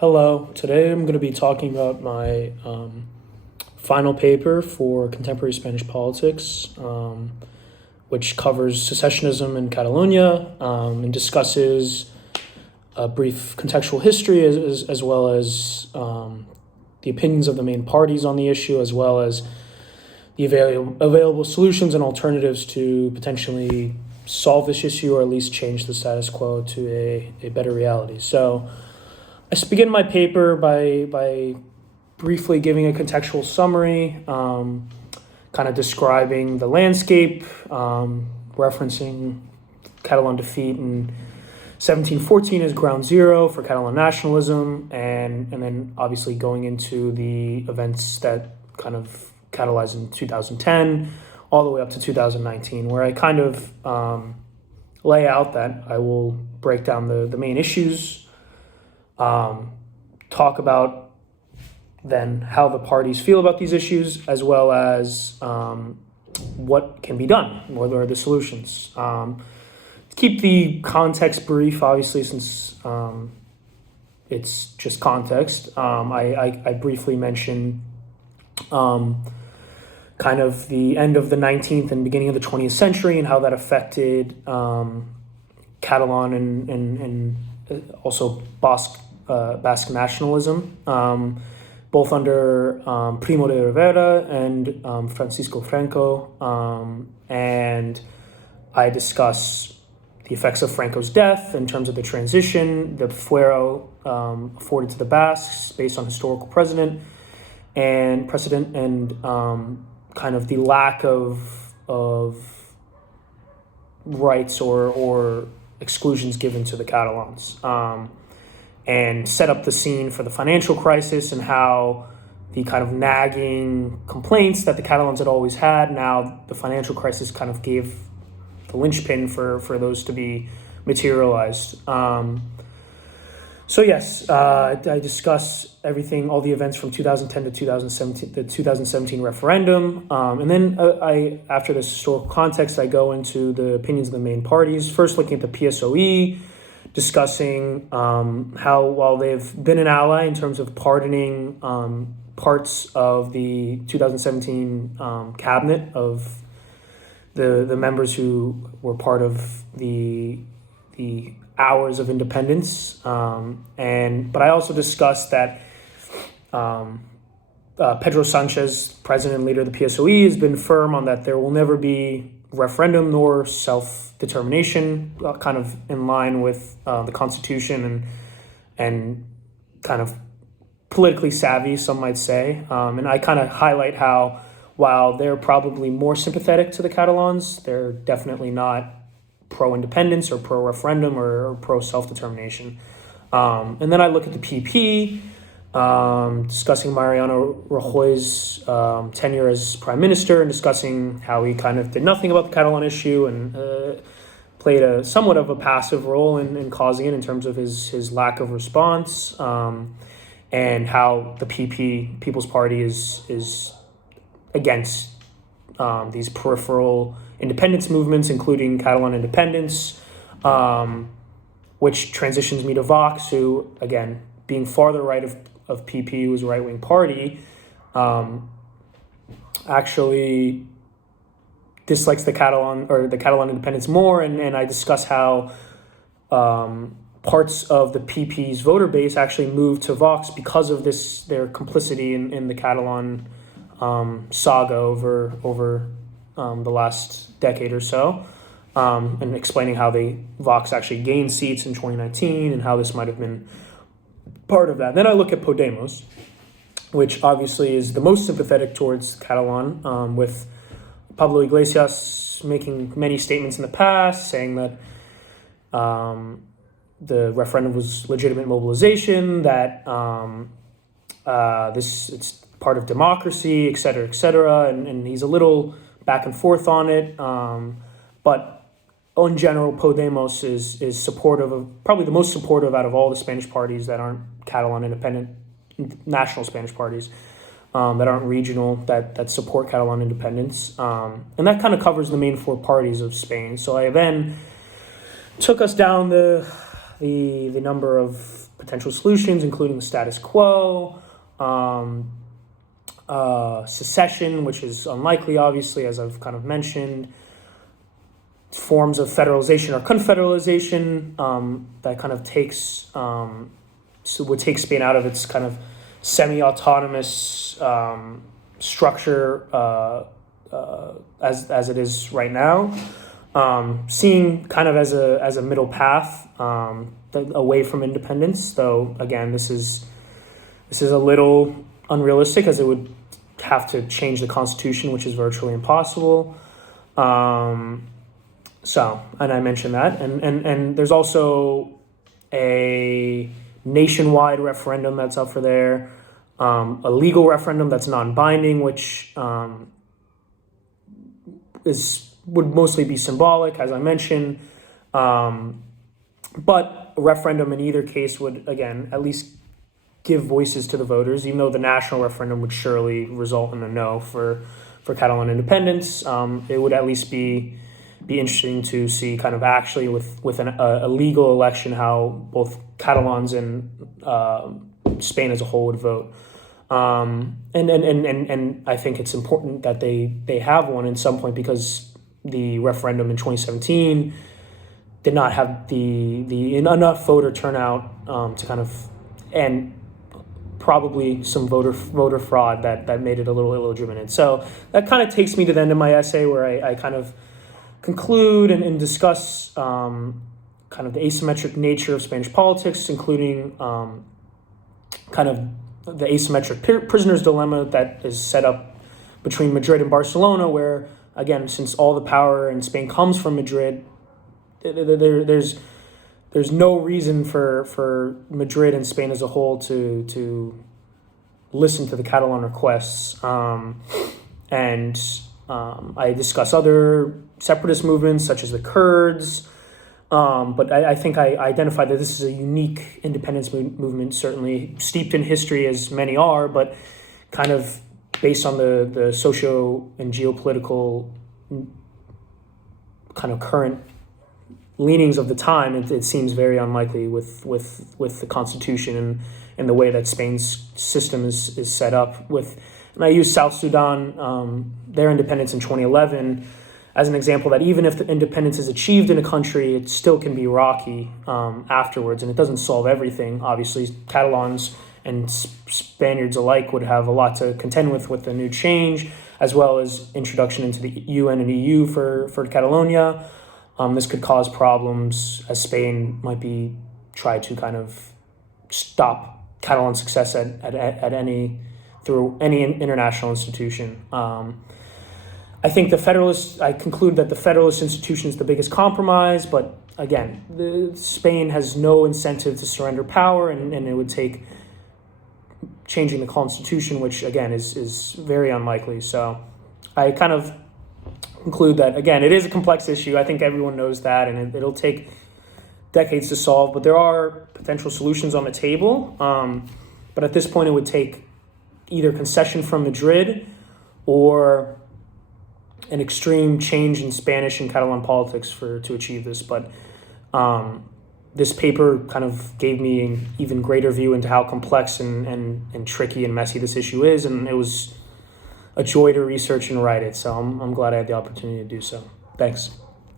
Hello, today I'm going to be talking about my final paper for contemporary Spanish politics, which covers secessionism in Catalonia and discusses a brief contextual history as well as the opinions of the main parties on the issue, as well as the available solutions and alternatives to potentially solve this issue or at least change the status quo to a better reality. So I begin my paper by briefly giving a contextual summary, kind of describing the landscape, referencing Catalan defeat in 1714 as ground zero for Catalan nationalism, and then obviously going into the events that kind of catalyzed in 2010 all the way up to 2019, where I kind of lay out that I will break down the main issues, talk about then how the parties feel about these issues, as well as what can be done, what are the solutions. Keep the context brief, obviously, since it's just context. I briefly mention kind of the end of the 19th and beginning of the 20th century and how that affected Catalan and also Basque nationalism, both under Primo de Rivera and Francisco Franco. And I discuss the effects of Franco's death in terms of the transition, the fuero afforded to the Basques based on historical precedent, and kind of the lack of rights or exclusions given to the Catalans, and set up the scene for the financial crisis and how the kind of nagging complaints that the Catalans had always had, now the financial crisis kind of gave the linchpin for those to be materialized. So yes, I discuss everything, all the events from 2010 to 2017, the 2017 referendum. And then after this historical context, I go into the opinions of the main parties. First, looking at the PSOE, discussing how, while they've been an ally in terms of pardoning parts of the 2017 cabinet of the members who were part of the hours of independence, but I also discussed that Pedro Sanchez, president and leader of the PSOE, has been firm on that there will never be referendum nor self-determination, kind of in line with the Constitution and kind of politically savvy, some might say. And I kind of highlight how, while they're probably more sympathetic to the Catalans, they're definitely not pro-independence or pro-referendum or pro-self-determination. And then I look at the PP, discussing Mariano Rajoy's tenure as prime minister and discussing how he kind of did nothing about the Catalan issue and played a somewhat of a passive role in causing it in terms of his lack of response, and how the PP, People's Party, is against these peripheral independence movements, including Catalan independence, which transitions me to Vox, who, again, being farther right of PP, who's a right-wing party, actually dislikes the Catalan independence more, and I discuss how parts of the PP's voter base actually moved to Vox because of their complicity in the Catalan saga over the last decade or so, and explaining how Vox actually gained seats in 2019 and how this might have been part of that. Then I look at Podemos, which obviously is the most sympathetic towards Catalan, with Pablo Iglesias making many statements in the past saying that the referendum was legitimate mobilization, that it's part of democracy, et cetera, and he's a little back and forth on it, but in general, Podemos is supportive of, probably the most supportive out of all the Spanish parties that aren't Catalan independent, national Spanish parties, that aren't regional, that support Catalan independence, and that kind of covers the main four parties of Spain. So I then took us down the number of potential solutions, including the status quo, secession, which is unlikely, obviously, as I've kind of mentioned, forms of federalization or confederalization that kind of would take Spain out of its kind of semi-autonomous structure as it is right now. Seen kind of as a middle path away from independence, though again this is a little unrealistic, as it would have to change the constitution, which is virtually impossible. So, and I mentioned that, and there's also a nationwide referendum that's up for there, a legal referendum that's non-binding, which would mostly be symbolic, as I mentioned, but a referendum in either case would, again, at least give voices to the voters, even though the national referendum would surely result in a no for Catalan independence. It would at least be interesting to see kind of actually with a legal election how both Catalans and Spain as a whole would vote. And I think it's important that they have one at some point, because the referendum in 2017 did not have the enough voter turnout to kind of, and probably some voter fraud that made it a little illegitimate. So that kind of takes me to the end of my essay, where I kind of conclude and discuss kind of the asymmetric nature of Spanish politics, including kind of the asymmetric prisoner's dilemma that is set up between Madrid and Barcelona, where, again, since all the power in Spain comes from Madrid, there's no reason for Madrid and Spain as a whole to listen to the Catalan requests. And I discuss other separatist movements, such as the Kurds, but I think I identified that this is a unique independence movement, certainly steeped in history, as many are, but kind of based on the socio and geopolitical kind of current leanings of the time. It seems very unlikely with the constitution and the way that Spain's system is set up with. And I use South Sudan, their independence in 2011, as an example that even if the independence is achieved in a country, it still can be rocky afterwards, and it doesn't solve everything. Obviously, Catalans and Spaniards alike would have a lot to contend with the new change, as well as introduction into the UN and EU for Catalonia. This could cause problems, as Spain might be try to kind of stop Catalan success through any international institution. I think I conclude that the federalist institution is the biggest compromise, but again, Spain has no incentive to surrender power, and it would take changing the constitution, which again is very unlikely. So I kind of conclude that, again, it is a complex issue. I think everyone knows that, and it'll take decades to solve, but there are potential solutions on the table. But at this point, it would take either concession from Madrid or an extreme change in Spanish and Catalan politics to achieve this. But this paper kind of gave me an even greater view into how complex and tricky and messy this issue is, and it was a joy to research and write it. So I'm glad I had the opportunity to do so. Thanks.